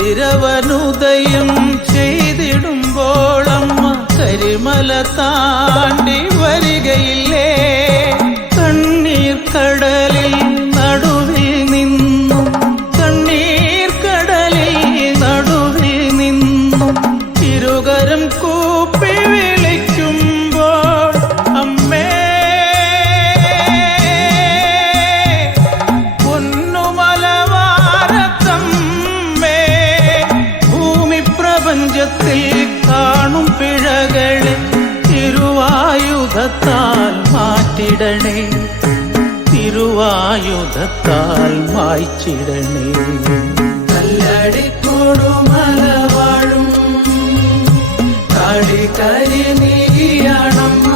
കതിരവനുദയം ചെയ്തിടുമ്പോളമ്മ കരിമല താണ്ടി വരികയില്ലേ? കണ്ണീർ കടലിൽ നടുവിൽ നിന്നു കണ്ണീർ കടലിൽ നടുവിൽ നിന്നു. തിരുകരം കൂപ്പി பாசத்தால் மாற்றிடனே. திருவாயுதத்தால் மாய்ச்சிடனே. கல்லடி கொடுமல வாழும். காடி கரி நீயானம்